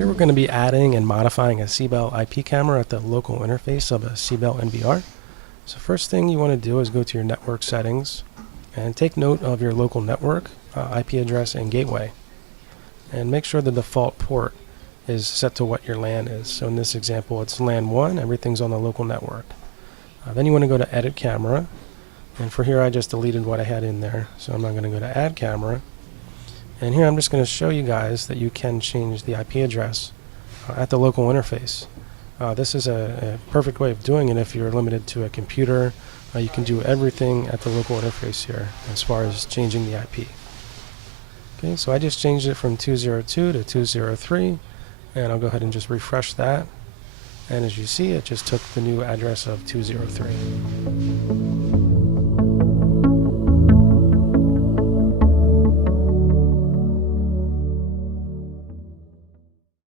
Here we're going to be adding and modifying a Sibell IP camera at the local interface of a Sibell NVR. So first thing you want to do is go to your network settings and take note of your local network, IP address, and gateway. And make sure the default port is set to what your LAN is. So in this example, it's LAN 1, everything's on the local network. Then you want to go to Edit Camera. And for here, I just deleted what I had in there. So I'm not going to go to Add Camera. And here I'm just going to show you guys that you can change the IP address at the local interface. This is a perfect way of doing it if you're limited to a computer. You can do everything at the local interface here as far as changing the IP. Okay, so I just changed it from 202 to 203, and I'll go ahead and just refresh that. And as you see, it just took the new address of 203.